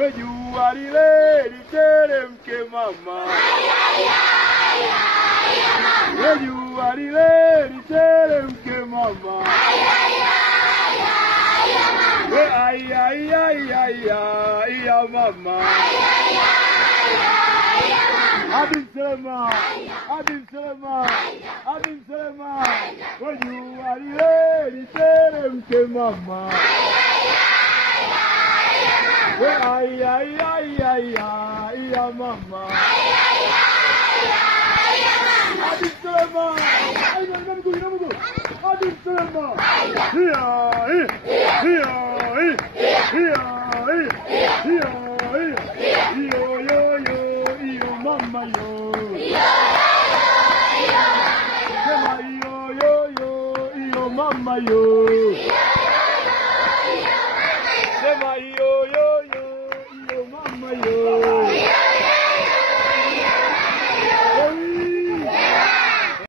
we jua lile literemke mama. We jua lile literemke mama. We ay ay ay ay ay ya mama. Abim Selema, Abim Selema, Abim Selema. We jua lile literemke mama. We ay ay ay ay ay ya mama. Abim Selema, ay namugo. Abim Selema, hiya hiya hiya hiya yo yo yo mama yo. Sema yo yo yo mama yo.